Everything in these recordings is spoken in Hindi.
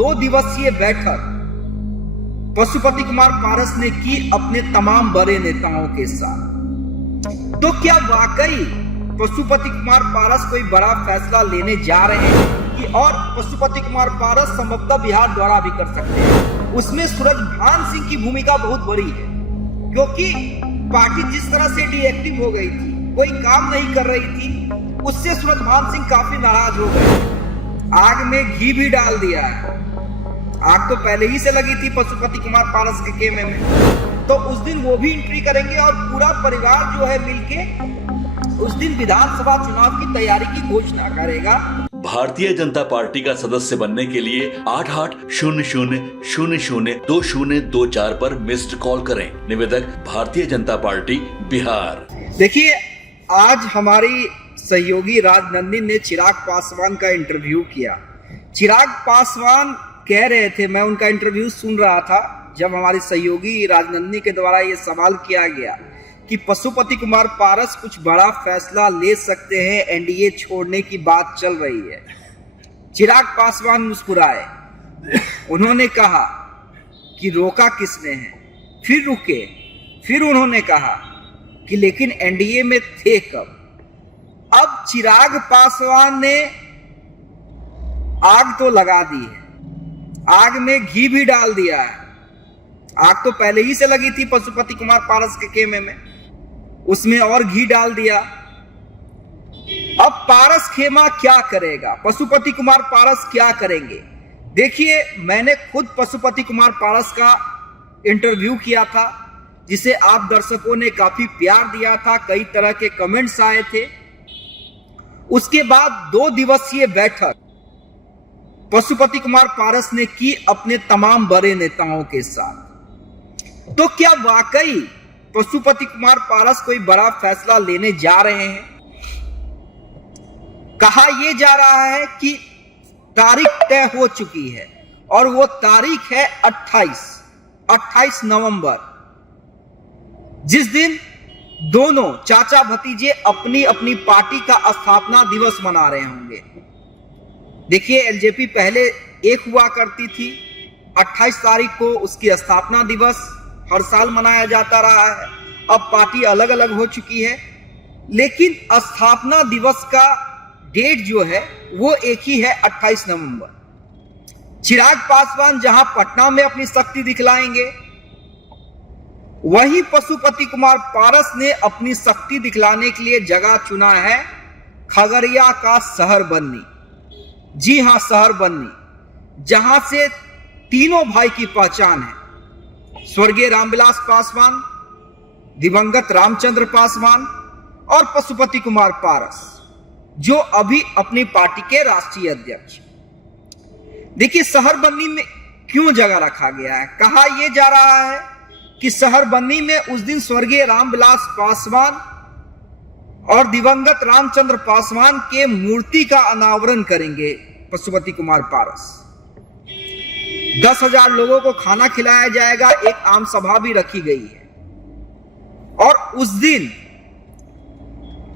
2 दिवसीय बैठक पशुपति कुमार पारस ने की अपने तमाम बड़े नेताओं के साथ। तो क्या वाकई पशुपति कुमार पारस कोई बड़ा फैसला लेने जा रहे हैं कि और पशुपति कुमार पारस संभवतः बिहार द्वारा भी कर सकते हैं? उसमें सूरजभान सिंह की भूमिका बहुत बड़ी है, क्योंकि पार्टी जिस तरह से डीएक्टिव हो गई थी, कोई काम नहीं कर रही थी, उससे सूरजभान सिंह काफी नाराज हो गए। आग में घी भी डाल दिया है। आग तो पहले ही से लगी थी पशुपति कुमार पारस के खेमे में, तो उस दिन वो भी एंट्री करेंगे और पूरा परिवार जो है मिलके उस दिन विधानसभा चुनाव की तैयारी की घोषणा करेगा। भारतीय जनता पार्टी का सदस्य बनने के लिए 8800002024 पर मिस्ड कॉल करें। निवेदक भारतीय जनता पार्टी बिहार। देखिए, आज हमारी सहयोगी राजनंदिनी ने चिराग पासवान का इंटरव्यू किया। चिराग पासवान कह रहे थे, मैं उनका इंटरव्यू सुन रहा था जब हमारी सहयोगी राजनंदिनी के द्वारा ये सवाल किया गया कि पशुपति कुमार पारस कुछ बड़ा फैसला ले सकते हैं, एनडीए छोड़ने की बात चल रही है। चिराग पासवान मुस्कुराए। उन्होंने कहा कि रोका किसने है, फिर रुके। फिर उन्होंने कहा कि लेकिन एनडीए में थे कब? अब चिराग पासवान ने आग तो लगा दी है, आग में घी भी डाल दिया है। आग तो पहले ही से लगी थी पशुपति कुमार पारस के खेमे में, उसमें और घी डाल दिया। अब पारस खेमा क्या करेगा, पशुपति कुमार पारस क्या करेंगे? देखिए, मैंने खुद पशुपति कुमार पारस का इंटरव्यू किया था, जिसे आप दर्शकों ने काफी प्यार दिया था, कई तरह के कमेंट्स आए थे। उसके बाद 2 दिवसीय बैठक पशुपति कुमार पारस ने की अपने तमाम बड़े नेताओं के साथ। तो क्या वाकई पशुपति कुमार पारस कोई बड़ा फैसला लेने जा रहे हैं? कहा यह जा रहा है कि तारीख तय हो चुकी है और वो तारीख है 28 नवंबर, जिस दिन दोनों चाचा भतीजे अपनी अपनी पार्टी का स्थापना दिवस मना रहे होंगे। देखिए, एलजेपी पहले एक हुआ करती थी, 28 तारीख को उसकी स्थापना दिवस हर साल मनाया जाता रहा है। अब पार्टी अलग अलग हो चुकी है, लेकिन स्थापना दिवस का डेट जो है वो एक ही है, 28 नवंबर। चिराग पासवान जहां पटना में अपनी शक्ति दिखलाएंगे, वहीं पशुपति कुमार पारस ने अपनी शक्ति दिखलाने के लिए जगह चुना है खगड़िया का शहर बन्नी। जी हां, शहर बन्नी, जहां से तीनों भाई की पहचान है, स्वर्गीय रामविलास पासवान, दिवंगत रामचंद्र पासवान और पशुपति कुमार पारस, जो अभी अपनी पार्टी के राष्ट्रीय अध्यक्ष। देखिए, शहर बन्नी में क्यों जगह रखा गया है? कहा यह जा रहा है कि शहर बन्नी में उस दिन स्वर्गीय रामविलास पासवान और दिवंगत रामचंद्र पासवान के मूर्ति का अनावरण करेंगे पशुपति कुमार पारस। 10,000 लोगों को खाना खिलाया जाएगा, एक आम सभा भी रखी गई है। और उस दिन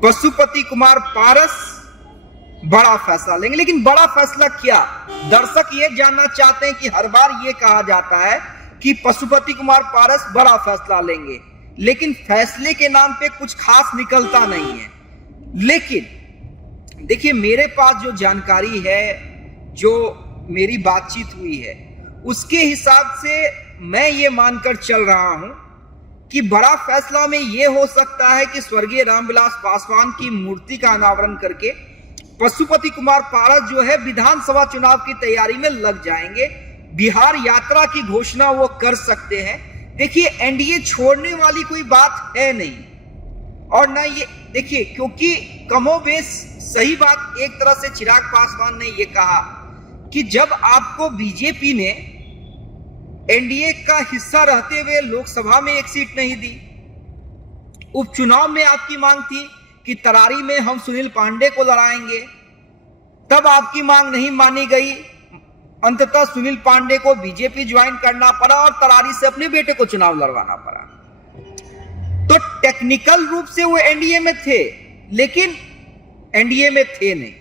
पशुपति कुमार पारस बड़ा फैसला लेंगे। लेकिन बड़ा फैसला क्या? दर्शक ये जानना चाहते हैं कि हर बार ये कहा जाता है कि पशुपति कुमार पारस बड़ा फैसला लेंगे, लेकिन फैसले के नाम पे कुछ खास निकलता नहीं है। लेकिन देखिए, मेरे पास जो जानकारी है, जो मेरी बातचीत हुई है, उसके हिसाब से मैं ये मानकर चल रहा हूं कि बड़ा फैसला में ये हो सकता है कि स्वर्गीय रामविलास पासवान की मूर्ति का अनावरण करके पशुपति कुमार पारस जो है विधानसभा चुनाव की तैयारी में लग जाएंगे। बिहार यात्रा की घोषणा वो कर सकते हैं। देखिए, एनडीए छोड़ने वाली कोई बात है नहीं, और ना ये, देखिए, क्योंकि कमोबेश सही बात एक तरह से चिराग पासवान ने ये कहा कि जब आपको बीजेपी ने एनडीए का हिस्सा रहते हुए लोकसभा में एक सीट नहीं दी, उपचुनाव में आपकी मांग थी कि तरारी में हम सुनील पांडे को लड़ाएंगे, तब आपकी मांग नहीं मानी गई। अंततः सुनील पांडे को बीजेपी ज्वाइन करना पड़ा और तरारी से अपने बेटे को चुनाव लड़वाना पड़ा। तो टेक्निकल रूप से वो एनडीए में थे, लेकिन एनडीए में थे नहीं।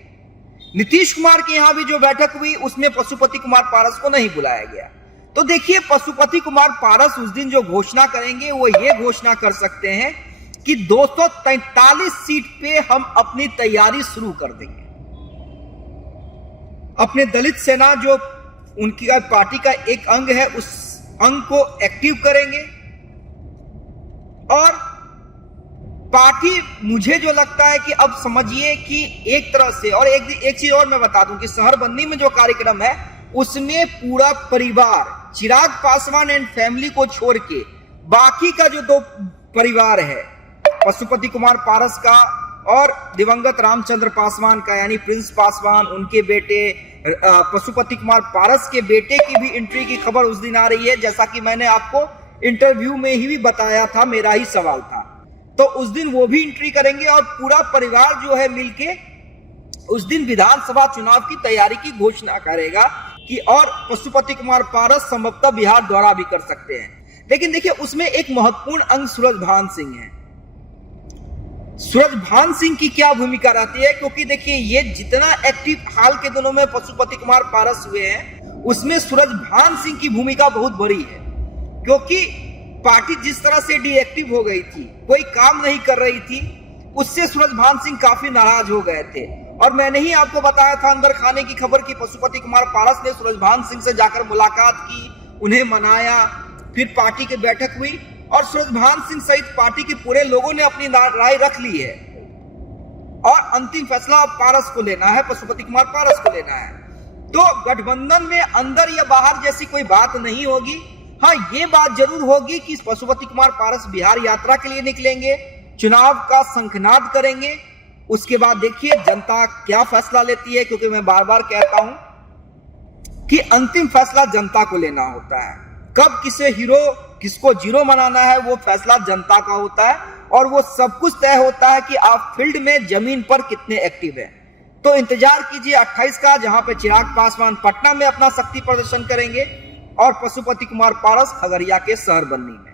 नीतीश कुमार के यहां भी जो बैठक हुई उसमें पशुपति कुमार पारस को नहीं बुलाया गया। तो देखिए, पशुपति कुमार पारस उस दिन जो घोषणा करेंगे वो ये घोषणा कर सकते हैं कि 243 सीट पे हम अपनी तैयारी शुरू कर देंगे। अपने दलित सेना जो उनकी पार्टी का एक अंग है, उस अंग को एक्टिव करेंगे और पार्टी, मुझे जो लगता है कि अब समझिए कि एक तरह से, और एक चीज और मैं बता दूं कि शहरबंदी में जो कार्यक्रम है उसमें पूरा परिवार, चिराग पासवान एंड फैमिली को छोड़ के बाकी का जो 2 परिवार है, पशुपति कुमार पारस का और दिवंगत रामचंद्र पासवान का, यानी प्रिंस पासवान, उनके बेटे पशुपति कुमार पारस के बेटे की भी एंट्री की खबर उस दिन आ रही है, जैसा कि मैंने आपको इंटरव्यू में ही भी बताया था, मेरा ही सवाल था। तो उस दिन वो भी एंट्री करेंगे और पूरा परिवार जो है मिलके उस दिन विधानसभा चुनाव की तैयारी की घोषणा करेगा कि, और पशुपति कुमार पारस संभवतः बिहार दौरा भी कर सकते हैं। लेकिन देखिए, उसमें एक महत्वपूर्ण अंग सूरजभान सिंह है। सूरजभान सिंह की क्या भूमिका रहती है, क्योंकि देखिए ये जितना एक्टिव हाल के दिनों में पशुपति कुमार पारस हुए हैं उसमें सूरजभान सिंह की भूमिका बहुत बड़ी है, क्योंकि पार्टी जिस तरह से डीएक्टिव हो गई थी, कोई काम नहीं कर रही थी, उससे सूरजभान सिंह काफी नाराज हो गए थे। और मैंने ही आपको बताया था अंदर खाने की खबर की पशुपति कुमार पारस ने सूरजभान सिंह से जाकर मुलाकात की, उन्हें मनाया, फिर पार्टी की बैठक हुई और सूरजभान सिंह सहित पार्टी के पूरे लोगों ने अपनी राय रख ली है और अंतिम फैसला अब पारस को लेना है, पशुपति कुमार पारस को लेना है। तो गठबंधन में अंदर या बाहर जैसी कोई बात नहीं होगी। हाँ, ये बात जरूर होगी कि पशुपति कुमार पारस बिहार यात्रा के लिए निकलेंगे, चुनाव का शंखनाद करेंगे। उसके बाद देखिए जनता क्या फैसला लेती है, क्योंकि मैं बार बार कहता हूं कि अंतिम फैसला जनता को लेना होता है। कब किसे हीरो किसको जीरो बनाना है वो फैसला जनता का होता है, और वो सब कुछ तय होता है कि आप फील्ड में जमीन पर कितने एक्टिव हैं। तो इंतजार कीजिए 28 का, जहां पे चिराग पासवान पटना में अपना शक्ति प्रदर्शन करेंगे और पशुपति कुमार पारस खगड़िया के शहरबंदी में।